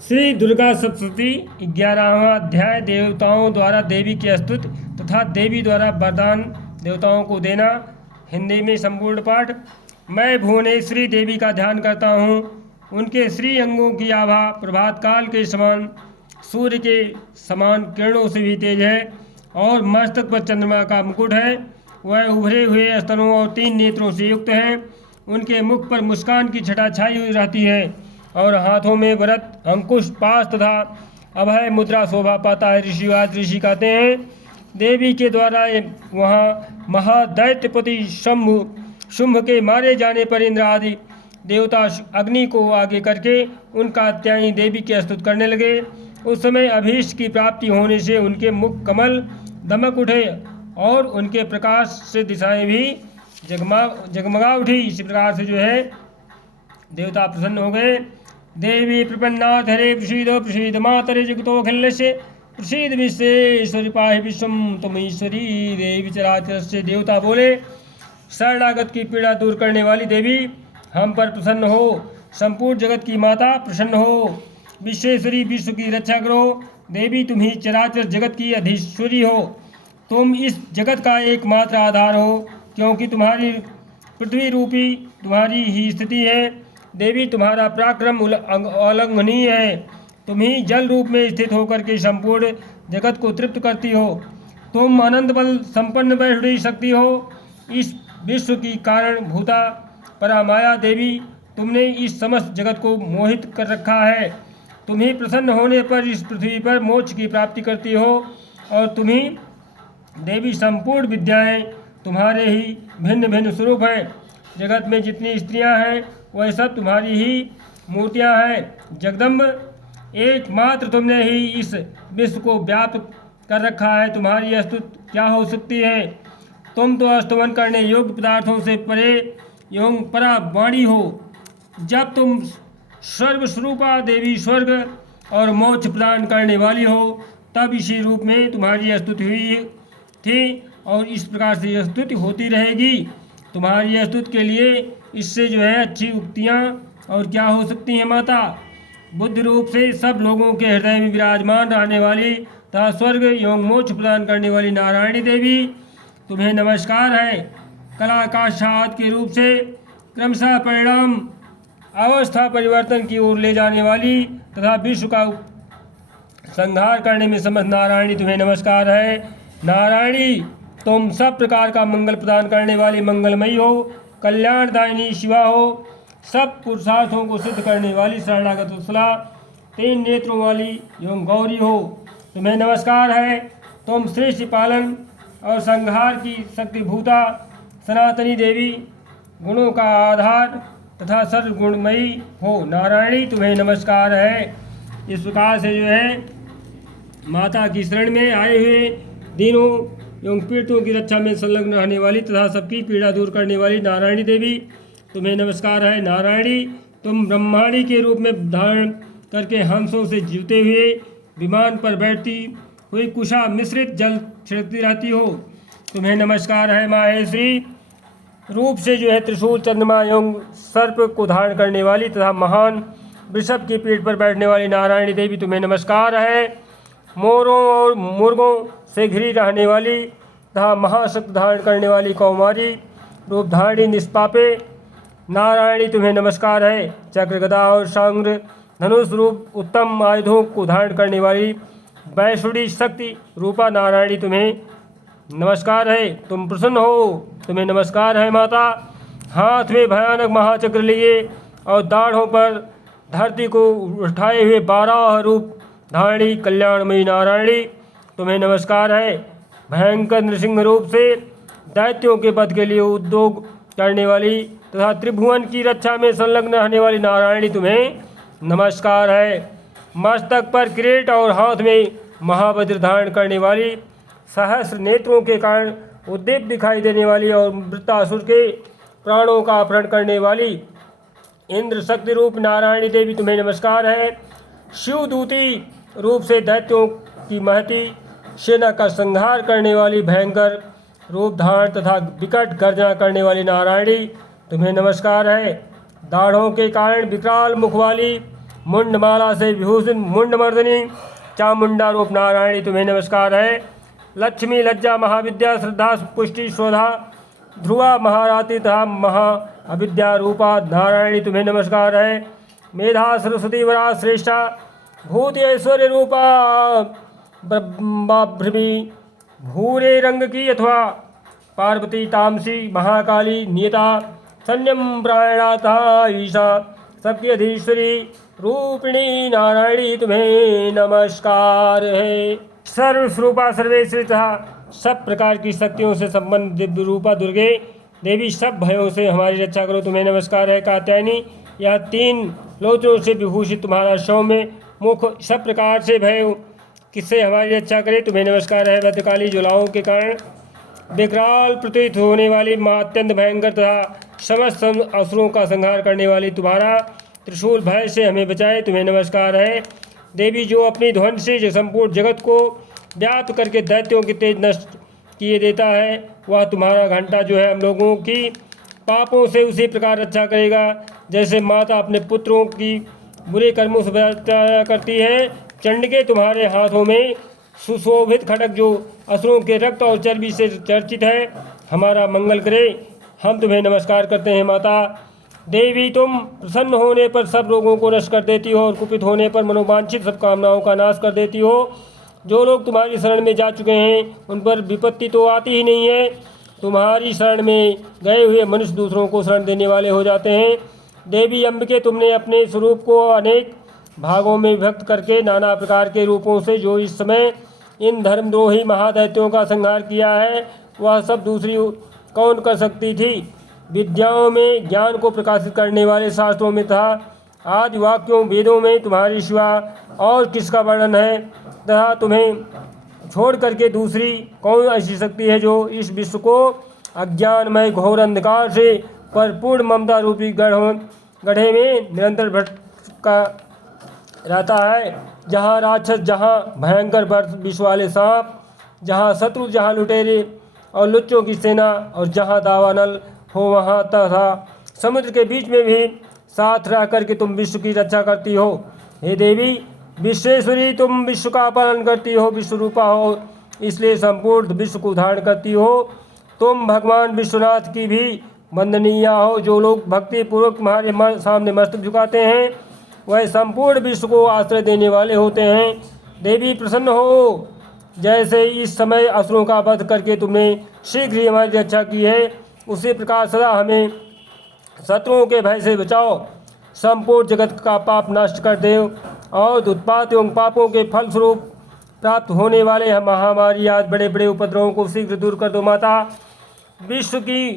श्री दुर्गा सप्तशती 11वां अध्याय देवताओं द्वारा देवी की स्तुति तथा देवी द्वारा वरदान देवताओं को देना। हिंदी में संपूर्ण पाठ। मैं भुवनेश्वरी देवी का ध्यान करता हूँ। उनके श्री अंगों की आभा प्रभात काल के समान सूर्य के समान किरणों से भी तेज है और मस्तक पर चंद्रमा का मुकुट है। वह उभरे हुए स्तनों और 3 नेत्रों से युक्त हैं। उनके मुख पर मुस्कान की छटा छाई हुई रहती है और हाथों में वरत अंकुश पास तथा अभय मुद्रा शोभा पाता है। ऋषिवाद ऋषि कहते हैं देवी के द्वारा वहाँ महादैत्यपति शुंभ के मारे जाने पर इंद्र आदि देवता अग्नि को आगे करके उनका अत्यायी देवी की स्तुति करने लगे। उस समय अभीष्ट की प्राप्ति होने से उनके मुख कमल दमक उठे और उनके प्रकाश से दिशाएं भी जगमगा उठी। इसी प्रकार से जो है देवता प्रसन्न हो गए। देवी प्रपन्नाथ हरे प्रसीद मातरे जगतोऽखिलस्य प्रसीद विश्वेश्वरी पाहि विश्वम तुमीश्वरी देवी चराचर। से देवता बोले शरणागत की पीड़ा दूर करने वाली देवी हम पर प्रसन्न हो। संपूर्ण जगत की माता प्रसन्न हो। विश्वेश्वरी विश्व की रक्षा करो। देवी तुम ही चराचर जगत की अधीश्वरी हो। तुम इस जगत का एकमात्र आधार हो क्योंकि तुम्हारी पृथ्वी रूपी तुम्हारी ही स्थिति है। देवी तुम्हारा पराक्रम अलंघनीय है। तुम ही जल रूप में स्थित होकर के संपूर्ण जगत को तृप्त करती हो। तुम अनंत बल संपन्न वैष्णवी शक्ति हो। इस विश्व की कारण भूता परामाया देवी तुमने इस समस्त जगत को मोहित कर रखा है। तुम ही प्रसन्न होने पर इस पृथ्वी पर मोक्ष की प्राप्ति करती हो और तुम ही देवी संपूर्ण विद्याएं तुम्हारे ही भिन्न भिन्न स्वरूप हैं। जगत में जितनी स्त्रियां हैं वह सब तुम्हारी ही मूर्तियां हैं। जगदम्ब एकमात्र तुमने ही इस विश्व को व्याप्त कर रखा है। तुम्हारी स्तुति क्या हो सकती है। तुम तो स्तवन करने योग्य पदार्थों से परे एवं परा वाणी हो। जब तुम सर्वस्वरूपा देवी स्वर्ग और मोक्ष प्रदान करने वाली हो तब इसी रूप में तुम्हारी स्तुति हुई थी और इस प्रकार से यह स्तुति होती रहेगी। तुम्हारी स्तुति के लिए इससे जो है अच्छी उक्तियाँ और क्या हो सकती हैं। माता बुद्ध रूप से सब लोगों के हृदय में विराजमान रहने वाली तथा स्वर्ग एवं मोक्ष प्रदान करने वाली नारायणी देवी तुम्हें नमस्कार है। कला का साध के रूप से क्रमशः परिणाम अवस्था परिवर्तन की ओर ले जाने वाली तथा विश्व का संहार करने में समर्थ नारायणी तुम्हें नमस्कार है। नारायणी तुम सब प्रकार का मंगल प्रदान करने वाली मंगलमयी हो। कल्याणदायिनी शिवा हो। सब पुरुषार्थों को सिद्ध करने वाली शरणागत वत्सला 3 नेत्रों वाली एवं गौरी हो तुम्हें नमस्कार है। तुम सृष्टि पालन और संहार की शक्तिभूता सनातनी देवी गुणों का आधार तथा सर्वगुणमयी हो। नारायणी तुम्हें नमस्कार है। इस प्रकार से जो है माता की शरण में आए हुए दीनों एवं पीड़ितों की रक्षा में संलग्न रहने वाली तथा सबकी पीड़ा दूर करने वाली नारायणी देवी तुम्हें नमस्कार है। नारायणी तुम ब्रह्माणी के रूप में धारण करके हंसों से जीवते हुए विमान पर बैठती हुई कुशा मिश्रित जल छिड़कती रहती हो तुम्हें नमस्कार है। माहेश्वरी रूप से जो है त्रिशूल चंद्रमा एवं सर्प को धारण करने वाली तथा महान वृषभ की पीठ पर बैठने वाली नारायणी देवी तुम्हें नमस्कार है। मोरों और मुर्गों से घिरी रहने वाली तथा महाशक्ति धारण करने वाली कौमारी रूप धारणी निष्पापे नारायणी तुम्हें नमस्कार है। चक्र गदा और सांग्र धनुष रूप उत्तम आयुधों को धारण करने वाली वैष्णवी शक्ति रूपा नारायणी तुम्हें नमस्कार है। तुम प्रसन्न हो तुम्हें नमस्कार है। माता हाथ में भयानक महाचक्र लिए और दाढ़ों पर धरती को उठाए हुए 12 रूप धारणी कल्याणमयी नारायणी तुम्हें नमस्कार है। भयंकर नृसिंह रूप से दैत्यों के वध के लिए उद्योग करने वाली तथा त्रिभुवन की रक्षा में संलग्न रहने वाली नारायणी तुम्हें नमस्कार है। मस्तक पर किरीट और हाथ में महावज्र धारण करने वाली सहस्र नेत्रों के कारण उद्दीप दिखाई देने वाली और वृत्तासुर के प्राणों का अपहरण करने वाली इंद्र शक्ति रूप नारायणी देवी तुम्हें नमस्कार है। शिवदूती रूप से दैत्यों की महती सेना का संहार करने वाली भयंकर रूप धारण तथा विकट गर्जना करने वाली नारायणी तुम्हें नमस्कार है। दाढ़ों के कारण विकराल मुख वाली मुंडमाला से विभूषण मुंडमर्दिनी चामुंडा रूप नारायणी तुम्हें नमस्कार है। लक्ष्मी लज्जा महाविद्या श्रद्धा पुष्टि शोधा ध्रुवा महाराति तथा महा अविद्या रूपा नारायणी तुम्हें नमस्कार है। मेधा सरस्वती वरा श्रेष्ठा भूत ऐश्वर्य रूपा ब्रह्मी भूरे रंग की अथवा पार्वती तामसी महाकाली नियता संयम प्रायणाता ईशा सबकी अधीश्वरी रूपिणी नारायणी तुम्हें नमस्कार है। सर्वस्वरूपा सर्वेश्वरिता सब प्रकार की शक्तियों से संपन्न दिव्य रूपा दुर्गे देवी सब भयों से हमारी रक्षा करो तुम्हें नमस्कार है। कात्यायनी यह 3 लोचनों से विभूषित तुम्हारा सौम्य मुख सब प्रकार से भय किससे हमारी रक्षा करे तुम्हें नमस्कार है। भद्रकाली ज्वालाओं के कारण विकराल प्रतीत होने वाली माँ अत्यंत भयंकर तथा समस्त असुरों का संहार करने वाली तुम्हारा त्रिशूल भय से हमें बचाए तुम्हें नमस्कार है। देवी जो अपनी ध्वनि से संपूर्ण जगत को व्याप्त करके दैत्यों के तेज नष्ट किए देता है वह तुम्हारा घंटा जो है हम लोगों की पापों से उसी प्रकार रक्षा करेगा जैसे माता अपने पुत्रों की बुरे कर्मों से बचाया करती है। चंडिके तुम्हारे हाथों में सुशोभित खड़ग जो असुरों के रक्त और चर्बी से चर्चित है हमारा मंगल करे हम तुम्हें नमस्कार करते हैं। माता देवी तुम प्रसन्न होने पर सब रोगों को नष्ट कर देती हो और कुपित होने पर मनोवांछित सब कामनाओं का नाश कर देती हो। जो लोग तुम्हारी शरण में जा चुके हैं उन पर विपत्ति तो आती ही नहीं है। तुम्हारी शरण में गए हुए मनुष्य दूसरों को शरण देने वाले हो जाते हैं। देवी अम्बिके तुमने अपने स्वरूप को अनेक भागों में विभक्त करके नाना प्रकार के रूपों से जो इस समय इन धर्मद्रोही महादैत्यों का संहार किया है वह सब दूसरी कौन कर सकती थी। विद्याओं में ज्ञान को प्रकाशित करने वाले शास्त्रों में था आदि वाक्यों वेदों में तुम्हारी शिवा और किसका वर्णन है तथा तुम्हें छोड़ करके दूसरी कौन ऐसी शक्ति है जो इस विश्व को अज्ञानमय घोर अंधकार से परिपूर्ण ममता रूपी गड्ढे में निरंतर भटका रहता है। जहाँ राक्षस जहाँ भयंकर विष वाले सांप जहाँ शत्रु जहाँ लुटेरे और लुच्चों की सेना और जहाँ दावानल हो वहाँ तथा समुद्र के बीच में भी साथ रह करके तुम विश्व की रक्षा करती हो। हे देवी विश्वेश्वरी तुम विश्व का पालन करती हो विश्वरूपा हो इसलिए संपूर्ण विश्व को धारण करती हो। तुम भगवान विश्वनाथ की भी वंदनीय हो। जो लोग भक्ति पूर्वक तुम्हारे सामने मस्तक झुकाते हैं वह संपूर्ण विश्व को आश्रय देने वाले होते हैं। देवी प्रसन्न हो जैसे इस समय असुरों का वध करके तुमने शीघ्र ही हमारी रक्षा की है उसी प्रकार सदा हमें शत्रुओं के भय से बचाओ। संपूर्ण जगत का पाप नष्ट कर दे और उत्पात एवं पापों के फलस्वरूप प्राप्त होने वाले महामारी आदि बड़े बड़े उपद्रवों को शीघ्र दूर कर दो। माता विश्व की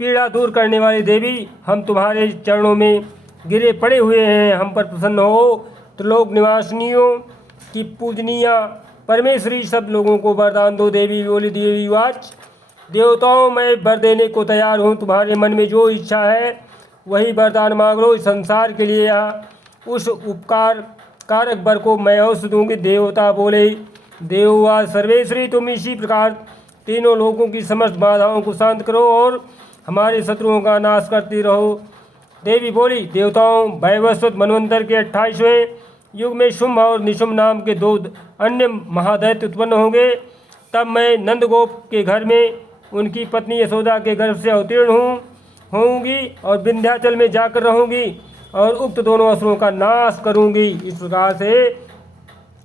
पीड़ा दूर करने वाली देवी हम तुम्हारे चरणों में गिरे पड़े हुए हैं हम पर प्रसन्न हो। त्रिलोक निवासिनियों की पूजनीय परमेश्वरी सब लोगों को वरदान दो। देवी बोली देवी वाच देवताओं मैं वर देने को तैयार हूँ। तुम्हारे मन में जो इच्छा है वही वरदान मांग लो। इस संसार के लिए उस उपकार कारक वर को मैं अवश्य दूंगी। देवता बोले देववा सर्वेश्वरी तुम इसी प्रकार तीनों लोगों की समस्त बाधाओं को शांत करो और हमारे शत्रुओं का नाश करती रहो। देवी बोली देवताओं वैवस्वत मनवंतर के 28वें युग में शुंभ और निशुंभ नाम के 2 अन्य महादैत्य उत्पन्न होंगे। तब मैं नंदगोप के घर में उनकी पत्नी यशोदा के गर्भ से अवतीर्ण होंगी और विंध्याचल में जाकर रहूंगी और उक्त दोनों असुरों का नाश करूंगी। इस प्रकार से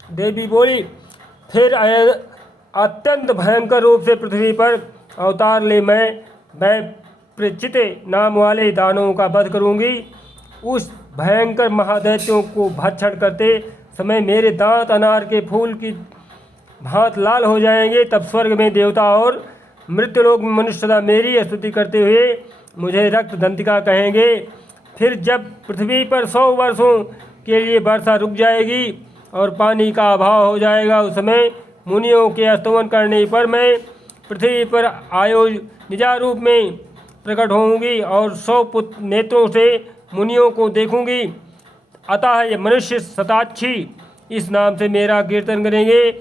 देवी बोली फिर अत्यंत भयंकर रूप से पृथ्वी पर अवतार ले मैं प्रचित नाम वाले दानवों का वध करूंगी। उस भयंकर महादैत्यों को भक्षण करते समय मेरे दांत अनार के फूल की भांत लाल हो जाएंगे। तब स्वर्ग में देवता और मृत्युलोक में मनुष्य सदा मेरी स्तुति करते हुए मुझे रक्त दंतिका कहेंगे। फिर जब पृथ्वी पर 100 वर्षों के लिए वर्षा रुक जाएगी और पानी का अभाव हो जाएगा उस समय मुनियों के स्तवन करने पर मैं पृथ्वी पर आयो निजा रूप में प्रकट होंगी और 100 नेत्रों से मुनियों को देखूंगी। अतः ये मनुष्य शताक्षी इस नाम से मेरा कीर्तन करेंगे।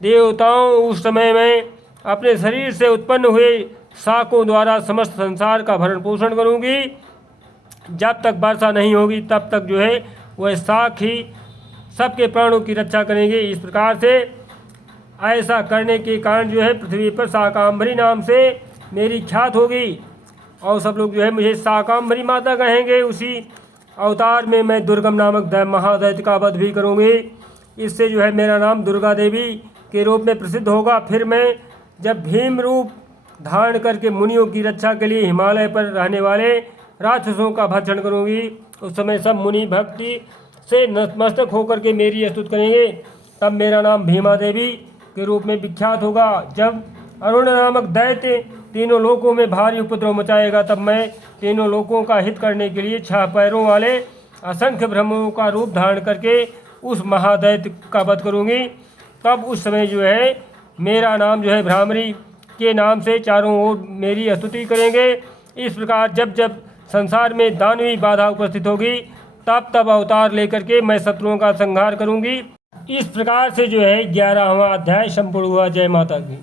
देवताओं उस समय में अपने शरीर से उत्पन्न हुए शाकों द्वारा समस्त संसार का भरण पोषण करूंगी। जब तक वर्षा नहीं होगी तब तक जो है वह शाक ही सबके प्राणों की रक्षा करेंगे। इस प्रकार से ऐसा करने के कारण जो है पृथ्वी पर शाकांबरी नाम से मेरी ख्यात होगी और सब लोग जो है मुझे शाकांबरी माता कहेंगे। उसी अवतार में मैं दुर्गम नामक महादैत्य का वध भी करूँगी। इससे जो है मेरा नाम दुर्गा देवी के रूप में प्रसिद्ध होगा। फिर मैं जब भीम रूप धारण करके मुनियों की रक्षा के लिए हिमालय पर रहने वाले राक्षसों का भक्षण करूँगी, उस समय सब मुनि भक्ति से नतमस्तक होकर के मेरी स्तुति करेंगे। तब मेरा नाम भीमा देवी के रूप में विख्यात होगा। जब अरुण नामक दैत्य तीनों लोकों में भारी उपद्रव मचाएगा, तब मैं तीनों लोकों का हित करने के लिए 6 पैरों वाले असंख्य ब्रह्मों का रूप धारण करके उस महादैत्य का वध करूँगी। तब उस समय जो है मेरा नाम जो है भ्रामरी के नाम से चारों ओर मेरी स्तुति करेंगे। इस प्रकार जब जब संसार में दानवी बाधा उपस्थित होगी, तब तब अवतार लेकर के मैं शत्रुओं का संहार करूँगी। इस प्रकार से जो है 11वां अध्याय संपूर्ण हुआ। जय माता की।